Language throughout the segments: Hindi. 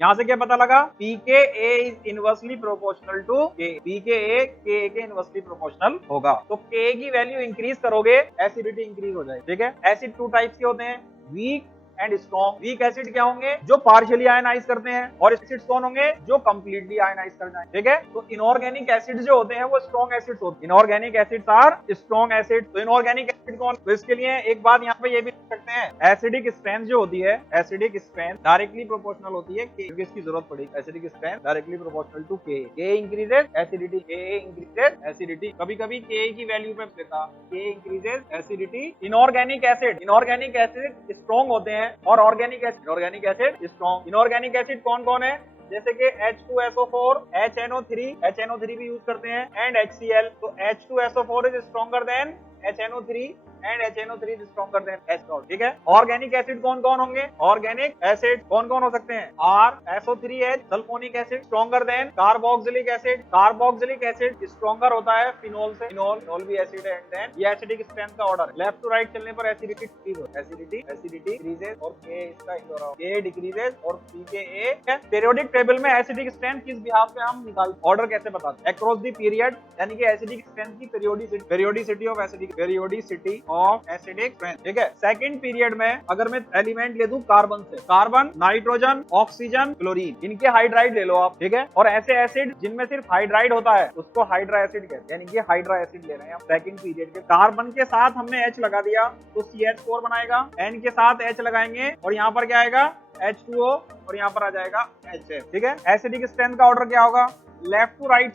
यहाँ से क्या पता लगा, pKa is inversely proportional to Ka, pKa Ka के इनवर्सली प्रोपोर्शनल होगा। तो Ka की वैल्यू इंक्रीज करोगे एसिडिटी इंक्रीज हो जाएगी। ठीक है, एसिड टू टाइप्स के होते हैं, weak and strong. Weak acid क्या होंगे, जो पार्शियली आयनाइज करते हैं, और एसिड्स कौन होंगे, जो कंप्लीटली आयनाइज कर जाएं। ठीक है, तो इनऑर्गेनिक एसिड जो होते हैं वो स्ट्रॉन्ग एसिड्स होते हैं। Inorganic acids are strong acid. तो इनऑर्गेनिक एसिड कौन, तो इसके लिए एक बात यहाँ पे ये भी लिख सकते हैं, एसिडिक स्ट्रेंथ जो होती है, एसिडिक स्ट्रेंथ डायरेक्टली प्रोपोर्शनल होती है K, क्योंकि इसकी जरूरत पड़ेगी। Acidic strength directly proportional to K, K increases acidity, Ka increases acidity. कभी कभी Ka की वैल्यू पे देता, K increases acidity. Inorganic acid strong होते हैं, और organic acid strong. Inorganic acid कौन कौन है, जैसे कि H2SO4, HNO3 भी यूज करते हैं, एंड HCl। तो H2SO4 is stronger than HNO3 and HNO3 is stronger than H0। ठीक है, ऑर्गेनिक एसिड कौन कौन होंगे, ऑर्गेनिक एसिड कौन कौन हो सकते हैं, RSO3H sulphonic acid stronger than carboxylic acid. Carboxylic acid stronger होता है फिनोल से, फिनोल भी एसिड है। एंड देन ये एसिडिक स्ट्रेंथ का ऑर्डर, लेफ्ट टू राइट चलने पर एसिडिटी डिक्रीजेस और K इसका K डिक्रीजेस और pKa। पीरियोडिक टेबल में एसिडिक स्ट्रेंथ किस बिहाफ पे हम निकाल, ऑर्डर कैसे बताते हैं, अक्रॉस द पीरियड, यानी कि एसिडिक स्ट्रेंथ की पेरियोडिसिटी ऑफ एसिडिक स्ट्रेंथ। ठीक है, सेकंड पीरियड में अगर मैं एलिमेंट ले दूं कार्बन से, कार्बन, नाइट्रोजन, ऑक्सीजन, क्लोरीन, इनके हाइड्राइड ले लो आप। ठीक है, और ऐसे एसिड जिनमें सिर्फ हाइड्राइड होता है उसको हाइड्रा एसिड कहते हैं, यानी कि हाइड्रा एसिड ले रहे हैं हम सेकंड पीरियड के। कार्बन के साथ हमने H लगा दिया तो CH4 बनाएगा, N के साथ H लगाएंगे और यहाँ पर क्या आएगा H2O, और यहाँ पर आ जाएगा HF। ठीक है, एसिडिक स्ट्रेंथ का ऑर्डर क्या होगा, लेफ्ट टू राइट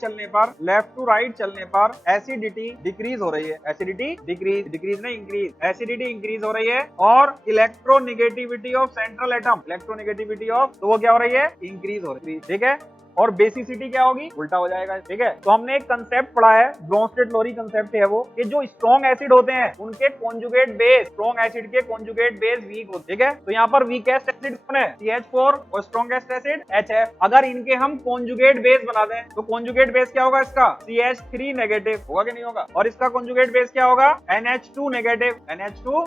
चलने पर एसिडिटी डिक्रीज हो रही है, एसिडिटी डिक्रीज नहीं इंक्रीज, एसिडिटी इंक्रीज हो रही है, और इलेक्ट्रोनेगेटिविटी ऑफ सेंट्रल एटम, तो वो क्या हो रही है, इंक्रीज हो रही है। ठीक है, और बेसिसिटी क्या होगी, उल्टा हो जाएगा। ठीक है, तो हमने एक कंसेप्ट पढ़ा है, ब्रोंस्टेड-लोरी कंसेप्ट है वो, कि जो स्ट्रॉन्ग एसिड होते हैं उनके कॉन्जुगेट बेस, स्ट्रॉन्ग एसिड के कॉन्जुगेट बेस वीक होते हैं। ठीक है, तो यहाँ पर वीकेस्ट एसिड कौन है, CH4, और स्ट्रॉन्गेस्ट एसिड HF। अगर इनके हम कॉन्जुगेट बेस बना दें तो कॉन्जुगेट बेस क्या होगा इसका, CH3 नेगेटिव होगा कि नहीं होगा, और इसका कॉन्जुगेट बेस क्या होगा, NH2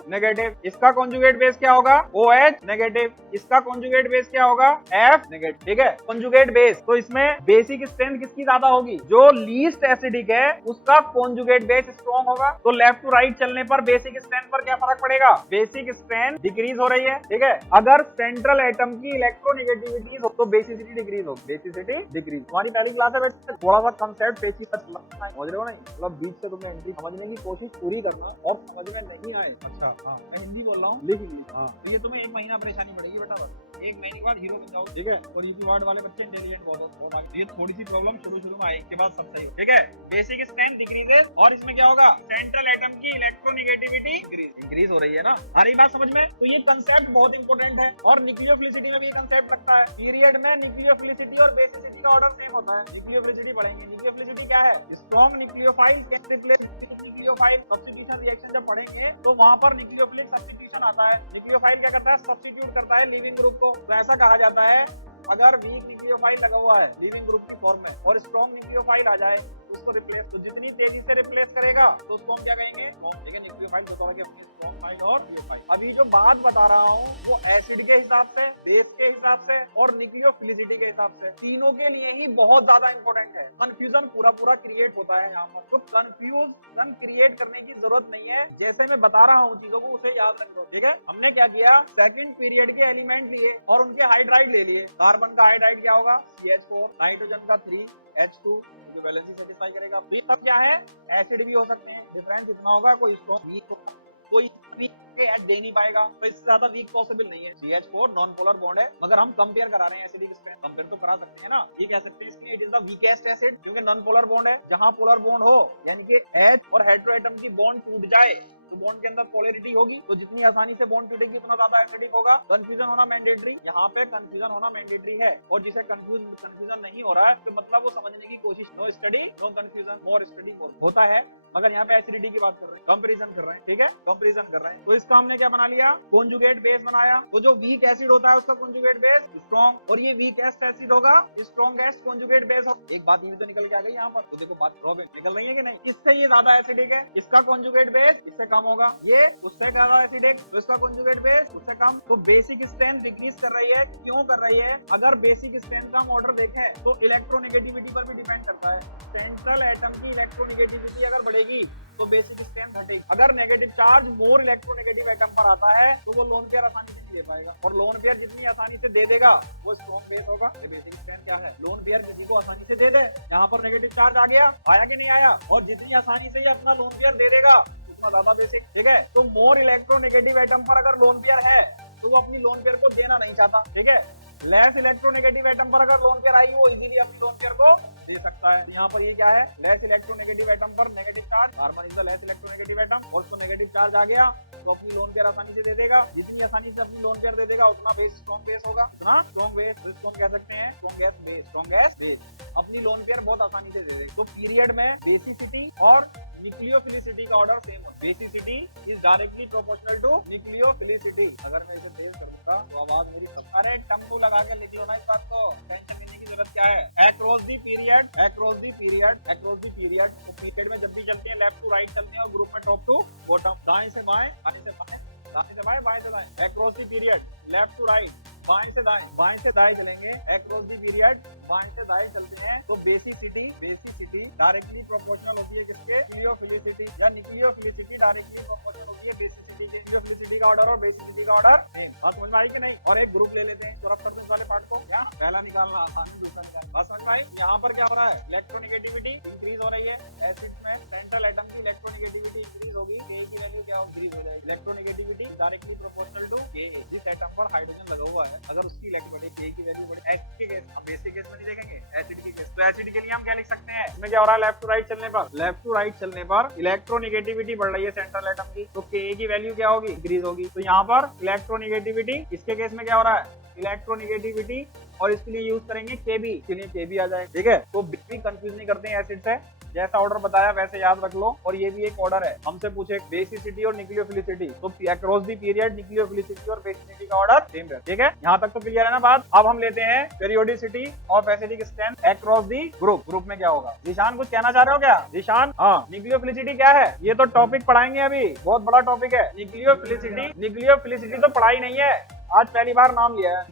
नेगेटिव। इसका कॉन्जुगेट बेस क्या होगा, OH नेगेटिव। इसका कॉन्जुगेट बेस क्या होगा, F नेगेटिव। ठीक है, कॉन्जुगेट बेस, तो इसमें बेसिक स्ट्रेंथ किसकी ज्यादा होगी, जो लीस्ट एसिडिक है उसका कॉन्जुगेट बेस स्ट्रॉन्ग होगा। तो लेफ्ट टू राइट चलने पर बेसिक स्ट्रेंथ पर क्या फर्क पड़ेगा, बेसिक स्ट्रेंथ डिक्रीज हो रही है। ठीक है, अगर सेंट्रल एटम की इलेक्ट्रोनेगेटिविटी हो तो बेसिसिटी डिक्रीज होगी, तुम्हारी पहली क्लास है बेटा, थोड़ा सा कंसेप्ट पेचीदा समझ रहे हो नहीं, मतलब बीच से तुमने एंट्री समझने की कोशिश पूरी करना, और समझ में नहीं आए, अच्छा हाँ मैं हिंदी बोल रहा हूँ, लिख इंग्लिश। हाँ, तो ये तुम्हें 1 महीना परेशानी पड़ेगी बेटा, बस 1 महीने के बाद हीरो बन जाओगे। ठीक है, और यूपी वार्ड वाले बच्चे इंटेलिजेंट बहुत आगे, ये थोड़ी सी प्रॉब्लम शुरू में आएगी, के बाद सब सही हो। ठीक है, बेसिक स्ट्रेंथ डिक्रीजेस, और इसमें क्या होगा, सेंट्रल एटम की इलेक्ट्रोनेगेटिविटी इंक्रीज हो रही है ना, आ रही बात समझ में। तो ये कंसेप्ट बहुत इंपॉर्टेंट है, और न्यूक्लियोफिलिसिटी में भी ये कंसेप्ट लगता है। पीरियड में न्यूक्लियोफिलिसिटी और बेसिसिटी का ऑर्डर सेम होता है। न्यूक्लियोफिलिसिटी पढ़ेंगे, न्यूक्लियोफिलिसिटी क्या है, strong nucleophile can replace weak nucleophile. Substitution reaction जब पढ़ेंगे तो वहां पर न्यूक्लियोफिलिक सब्स्टिट्यूशन आता है, न्यूक्लियोफाइल क्या करता है, सब्स्टिट्यूट करता है लिविंग ग्रुप को। तो ऐसा कहा जाता है, अगर वीक न्यूक्लियोफाइल लगा हुआ है लिविंग ग्रुप की फॉर्म में, और स्ट्रॉन्ग न्यूक्लियोफाइल आ जाए उसको रिप्लेस, तो जितनी तेजी से रिप्लेस करेगा तो उसको हम क्या कहेंगे, स्ट्रॉन्ग। ठीक है, न्यूक्लियोफाइल दो तरह के होंगे, स्ट्रॉन्ग फाइल और न्यूक्लियोफाइल। अभी जो बात बता रहा हूँ वो एसिड के हिसाब से, बेस के हिसाब से, और न्यूक्लियोफिलिसिटी के हिसाब से, तीनों के लिए ही बहुत ज्यादा इंपॉर्टेंट है। कंफ्यूजन पूरा क्रिएट होता है यहाँ पर, तो कंफ्यूजन क्रिएट करने की जरूरत नहीं है, जैसे मैं बता रहा हूँ चीजों को उसे याद रख दो। ठीक है, हमने क्या किया, सेकंड पीरियड के एलिमेंट लिए और उनके हाइड्राइड ले लिए। कार्बन का हाइड्राइड क्या होगा, CH4, नाइट्रोजन का 3H2, जो वैलेंसी सेटिस्फाई करेगा। तो ये सब क्या है, एसिड भी हो सकते हैं। डिफरेंस इतना होगा, कोई स्ट्रॉन्ग वीक होगा, कोई वीक H दे नहीं पाएगा, तो इससे ज्यादा वीक पॉसिबल नहीं है। CH4 नॉन पोलर बॉन्ड है, मगर हम कंपेयर करा रहे हैं एसिडिक स्ट्रेंथ, कंपेयर तो करा सकते हैं ना, ये कह सकते हैं इसलिए it is the weakest acid, क्योंकि नॉन पोलर बॉन्ड है। जहां पोलर बॉन्ड हो, यानी कि H और हेटेरोएटम की बॉन्ड टूट जाए तो बॉन्ड के अंदर पोलैरिटी होगी, तो जितनी आसानी से बॉन्ड टूटेगी उतना ज्यादा एसिडिक होगा। कंफ्यूजन होना मैंडेटरी, यहाँ पे कंफ्यूजन होना मैंडेटरी है, और जिसे कंफ्यूजन नहीं हो रहा है तो मतलब वो समझने की कोशिश, no study no confusion, more study more होता है। मगर यहाँ पे एसिडिटी की बात कर रहे हैं, कंपैरिजन कर रहे हैं, ठीक है, कंपैरिजन कर रहे हैं। तो इसका हमने क्या बना लिया, कॉन्जुगेट बेस बनाया। तो जो वीक एसिड होता है उसका कॉन्जुगेट बेस स्ट्रॉन्ग, और ये वीकेस्ट एसिड होगा स्ट्रॉन्गेस्ट कॉन्जुगेट बेस हो। एक बात ये भी तो निकल के आ गई यहाँ पर, तो देखो बात रॉबिन निकल रही है कि नहीं, इससे ये ज्यादा एसिडिक है, इसका कॉन्जुगेट बेस इससे कम होगा, ये उससे ज्यादा एसिडिक तो इसका कॉन्जुगेट बेस उससे कम। तो बेसिक स्ट्रेंथ डिक्रीज कर रही है, क्यों कर रही है? अगर बेसिक स्ट्रेंथ का हम ऑर्डर देखें तो इलेक्ट्रोनेगेटिविटी पर भी डिपेंड करता है। सेंट्रल एटम की इलेक्ट्रोनेगेटिविटी अगर बढ़ेगी तो बेसिक स्ट्रेंथ घटेगी। अगर negative charge more electronegative atom पर आता है तो वो लोन पेयर आसानी से नहीं दे पाएगा, और लोन पेयर जितनी आसानी से दे देगा वो स्ट्रॉन्ग बेस होगा। ये बेसिक स्ट्रेंथ क्या है, लोन पेयर किसी को आसानी से दे दे। यहाँ पर नेगेटिव चार्ज आ गया, आया कि नहीं आया, और जितनी आसानी से ये अपना लोन पेयर दे देगा उतना ज्यादा बेसिक, ठीक है। तो मोर इलेक्ट्रोनेगेटिव एटम पर अगर लोन पेयर है तो वो अपनी लोन पेयर को देना नहीं चाहता, ठीक है। लेस इलेक्ट्रोनेगेटिव एटम पर अगर लोन पेयर आई वो इजीली अपनी लोन पेयर को दे सकता है। तो यहाँ पर ये क्या है, लेस इलेक्ट्रोनेगेटिव एटम पर negative charge, carbon is the less electronegative atom, और उसको नेगेटिव चार्ज आ गया तो अपनी लोन पेयर आसानी से दे देगा। जितनी आसानी से अपनी लोन पेयर दे देगा उतना बेस स्ट्रॉन्ग बेस होगा, उतना स्ट्रॉन्ग बेस। तो इसको हम कह सकते हैं स्ट्रॉन्गेस्ट बेस, स्ट्रॉन्गेस्ट बेस अपनी लोन पेयर बहुत आसानी से दे देगा। तो पीरियड में बेसिसिटी और न्यूक्लियोफिलिसिटी का ऑर्डर सेम होता है। Basicity is directly proportional to nucleophilicity. अगर मैं इसे तेज कर दूंगा तो आवाज मेरी सब, अरे टम्पू लगा के लिख लो ना इस बात को, टेंशन लेने की जरूरत क्या है। Across the period, across the period, across the period. तो पीरियड में जब भी चलते हैं लेफ्ट टू राइट चलते हैं, और ग्रुप में टॉप टू बॉटम, दाएं से बाएं, दाएं से बाएं, दाएं से बाएं, बाएं से दाएं। Across the period left to right, बाएं से दाएं, बाएं से दाएं चलेंगे। अक्रॉस दी पीरियड बाएं से दाएं चलते हैं। तो बेसिसिटी डायरेक्टली प्रोपोर्शनल होती है किसके, न्यूक्लियोफिलिसिटी, या न्यूक्लियोफिलिसिटी डायरेक्टली प्रोपोर्शनल होती है बेसिसिटी के। न्यूक्लियोफिलिसिटी का ऑर्डर और बेसिसिटी का ऑर्डर सेम। बात समझ में आई कि नहीं। और एक ग्रुप ले लेते हैं, तो रफ कर दो इस वाले पार्ट को, क्या पहला निकालना आसान है, दूसरा निकालना। बात समझ में आई। यहाँ पर क्या हो रहा है, इलेक्ट्रोनेगेटिविटी इंक्रीज हो रही है एसिड्स में। सेंट्रल एटम की इलेक्ट्रोनेगेटिविटी इंक्रीज होगी, के की वैल्यू क्या होगी, इंक्रीज हो जाएगी। इलेक्ट्रोनेगेटिविटी डायरेक्टली प्रोपोर्शनल टू के। जिस एटम पर हाइड्रोजन लगा हुआ है अगर उसकी इलेक्ट्रो बढ़े, के की वैल्यू बढ़े। एसिड के केस, हम बेसिक केस में नहीं देखेंगे, एसिड के केस। तो एसिड के लिए हम क्या लिख सकते हैं, इसमें क्या हो रहा है, लेफ्ट टू राइट चलने पर, लेफ्ट टू राइट चलने पर इलेक्ट्रोनेगेटिविटी बढ़ रही है सेंट्रल एटम की, तो के की वैल्यू क्या होगी, इंक्रीज होगी। तो यहाँ पर इलेक्ट्रोनेगेटिविटी, इसके केस में क्या हो रहा है, इलेक्ट्रोनेगेटिविटी, और इसके लिए यूज करेंगे केबी, इसके लिए केबी आ जाएगा, ठीक है। तो भी कंफ्यूज नहीं करते हैं एसिड से, जैसा ऑर्डर बताया वैसे याद रख लो। और ये भी एक ऑर्डर है, हमसे पूछे बेसिसिटी और न्यूक्लियोफिलिसिटी, तो अक्रॉस दी पीरियड न्यूक्लियोफिलिसिटी और बेसिसिटी का ऑर्डर सेम है, ठीक है। यहाँ तक तो क्लियर है ना बात। अब हम लेते हैं periodicity of acidic strength across the group. Group में क्या होगा, निशान कुछ कहना चाह रहे हो क्या निशान? हाँ, न्यूक्लियोफिलिसिटी क्या है, ये तो टॉपिक पढ़ाएंगे अभी, बहुत बड़ा टॉपिक है न्यूक्लियोफिलिसिटी। न्यूक्लियोफिलिसिटी तो पढ़ाई नहीं है, आज पहली बार नाम लिया है।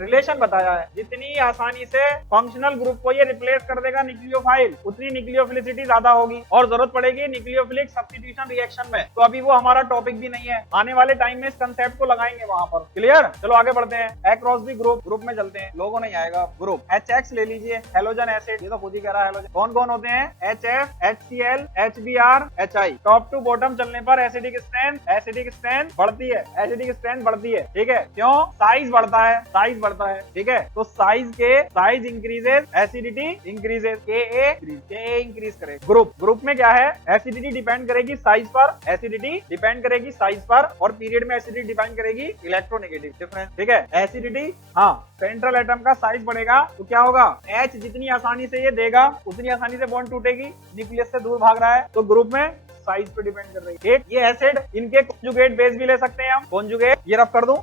रिलेशन बताया है, जितनी आसानी से फंक्शनल ग्रुप को ये रिप्लेस कर देगा न्यूक्लियोफाइल, उतनी न्यूक्लियोफिलिसिटी ज्यादा होगी और जरूरत पड़ेगी न्यूक्लियोफिलिक सब्स्टिट्यूशन रिएक्शन में। तो अभी वो हमारा टॉपिक भी नहीं है, आने वाले टाइम में इस कंसेप्ट को लगाएंगे वहां पर। क्लियर, चलो आगे बढ़ते हैं। अक्रॉस दी ग्रुप, ग्रुप में चलते हैं, लोगो नहीं आएगा। ग्रुप HX ले लीजिए, हेलोजन एसिड, ये तो खुद ही कह रहा है हेलोजन। कौन कौन होते हैं, HF, HCl, HBr, HI। Top to bottom चलने पर एसिडिक स्ट्रेंथ बढ़ती है, एसिडिक स्ट्रेंथ बढ़ती है, ठीक है। क्यों, साइज बढ़ता है, साइज बढ़ता है, ठीक है। तो साइज इंक्रीजेस, एसिडिटी इंक्रीजेस, के इंक्रीज करे। ग्रुप में क्या है, एसिडिटी डिपेंड करेगी साइज पर, एसिडिटी डिपेंड करेगी साइज पर, और पीरियड में एसिडिटी डिपेंड करेगी इलेक्ट्रोनेगेटिव डिफरेंस, ठीक है। एसिडिटी, हाँ, सेंट्रल एटम का साइज बढ़ेगा तो क्या होगा, H जितनी आसानी से ये देगा उतनी आसानी से बॉन्ड टूटेगी, न्यूक्लियस से दूर भाग रहा है। तो ग्रुप में साइज पे डिपेंड कर रही है। एक ये एसिड, इनके कॉन्जुगेट बेस भी ले सकते हैं हम, कॉन्जुगेट, ये रफ कर दूं।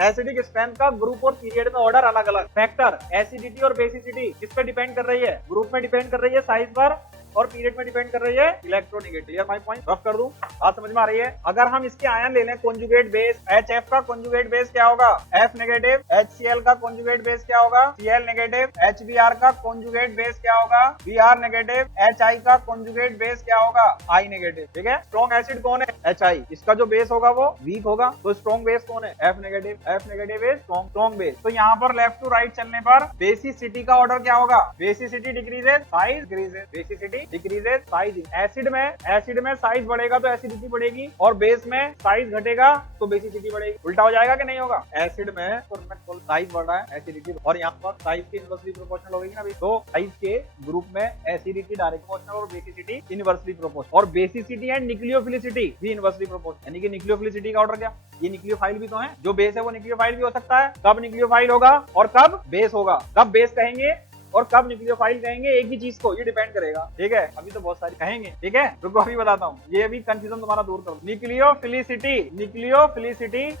एसिडिक स्ट्रेंथ का ग्रुप और पीरियड में ऑर्डर अलग अलग। फैक्टर एसिडिटी और बेसिसिटी किस पे डिपेंड कर रही है, ग्रुप में डिपेंड कर रही है साइज पर, और पीरियड में डिपेंड कर रही है electronegative. Clear my point, rough कर दूं, बात समझ में आ रही है। अगर हम इसके आयन ले लें कॉन्जुगेट बेस, HF का कॉन्जुगेट बेस क्या होगा, F नेगेटिव। HCl का कॉन्जुगेट बेस क्या होगा, Cl नेगेटिव। HBr का कॉन्जुगेट बेस क्या होगा, Br नेगेटिव। HI का कॉन्जुगेट बेस क्या होगा, I नेगेटिव, ठीक है। स्ट्रॉन्ग एसिड कौन है, HI, इसका जो बेस होगा वो वीक होगा, तो स्ट्रॉन्ग बेस कौन है, F negative. F negative is strong base. तो यहाँ पर लेफ्ट टू राइट चलने पर बेसिसिटी का ऑर्डर क्या होगा, basicity decreases, size increases, basicity decreases, size. Acid में साइज बढ़ेगा तो एसिडिटी बढ़ेगी, और बेस में साइज घटेगा तो बेसिसिटी बढ़ेगी। उल्टा हो जाएगा कि नहीं होगा, एसिड में साइज बढ़ रहा है, एसिडिटी, और यहाँ पर साइज के इनवर्सली प्रोपोर्शनल होगी ना अभी। तो साइज के ग्रुप में एसिडिटी डायरेक्ट प्रोपोर्शनल और बेसिसिटी इनवर्सली प्रोपोर्शनल, और बेसिसिटी एंड न्यूक्लियोफिलिसिटी भी इनवर्सली प्रोपोर्शनल। यानी कि न्यूक्लियोफिलिसिटी का ऑर्डर क्या, ये न्यूक्लियोफाइल भी तो है, जो बेस है वो न्यूक्लियोफाइल भी हो सकता है। कब न्यूक्लियोफाइल होगा और कब बेस होगा। कब बेस कहेंगे और कब न्यूक्लियोफाइल कहेंगे एक ही चीज को, ये डिपेंड करेगा। ठीक है, अभी तो बहुत सारी कहेंगे। ठीक है, रुको अभी बताता हूँ, ये अभी कंफ्यूजन तुम्हारा दूर करो। Nucleophilicity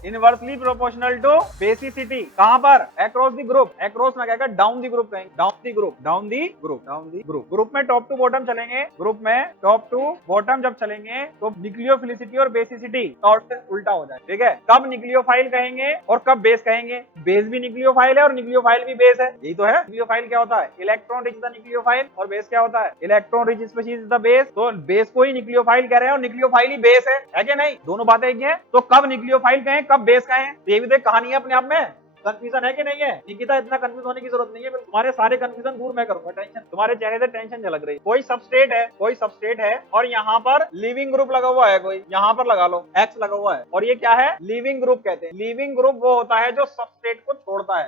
inversely proportional to basicity, कहां पर? Across the group. अक्रॉस ना कहेगा, डाउन द ग्रुप कहेंगे, down the group, down the group, down the group. Group में टॉप टू बॉटम चलेंगे, ग्रुप में टॉप टू बॉटम जब चलेंगे तो न्यूक्लियोफिलिसिटी और बेसिसिटी ऑर्डर उल्टा हो जाए। ठीक है, कब न्यूक्लियोफाइल कहेंगे और कब बेस कहेंगे? बेस भी न्यूक्लियोफाइल है और न्यूक्लियोफाइल भी बेस है, यही तो है। न्यूक्लियोफाइल क्या होता है? इलेक्ट्रॉन रिच द न्यूक्लियोफाइल, और बेस क्या होता है? Electron rich species is the base. तो बेस को ही न्यूक्लियोफाइल कह रहे हैं और न्यूक्लियोफाइल ही बेस है कि नहीं? दोनों बातें एक ही हैं। तो कब न्यूक्लियोफाइल कहें, कब बेस कहें, ये भी तो एक कहानी है अपने आप में। कंफ्यूजन है कि नहीं है? निकिता, इतना कंफ्यूज होने की जरूरत नहीं है, तुम्हारे सारे कंफ्यूजन दूर मैं करूंगा। टेंशन, तुम्हारे चेहरे से टेंशन झलक रही। कोई सबस्ट्रेट है और यहाँ पर लीविंग ग्रुप लगा हुआ है, कोई यहाँ पर लगा लो एक्स लगा हुआ है, और ये क्या है? लीविंग ग्रुप कहते हैं। लीविंग ग्रुप वो होता है जो सबस्ट्रेट को छोड़ता है।